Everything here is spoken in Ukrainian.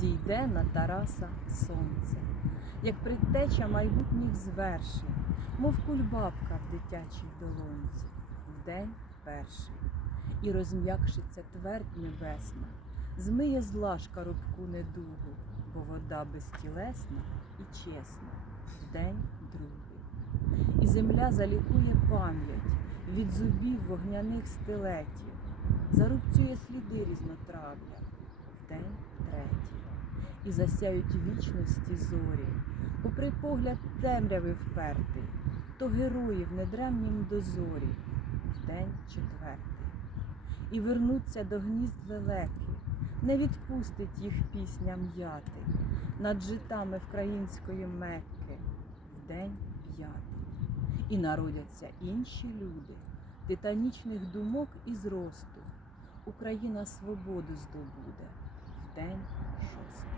зійде на Тараса сонце, як предтеча майбутніх звершень, мов кульбабка в дитячій долонці, в день перший, і розм'якшиться твердь небесна, змиє з лашка рубку недугу, бо вода безтілесна і чесна, в день другий. І земля залікує пам'ять від зубів вогняних стилетів, зарубцює сліди різнотрав'я і засяють вічності зорі, попри погляд темряви впертий, то герої в недремнім дозорі в день четвертий, і вернуться до гнізд лелеки, не відпустить їх пісня м'яти над житами вкраїнської Мекки в день п'ятий. І народяться інші люди, титанічних думок і зросту. Україна свободу здобуде в день шостий.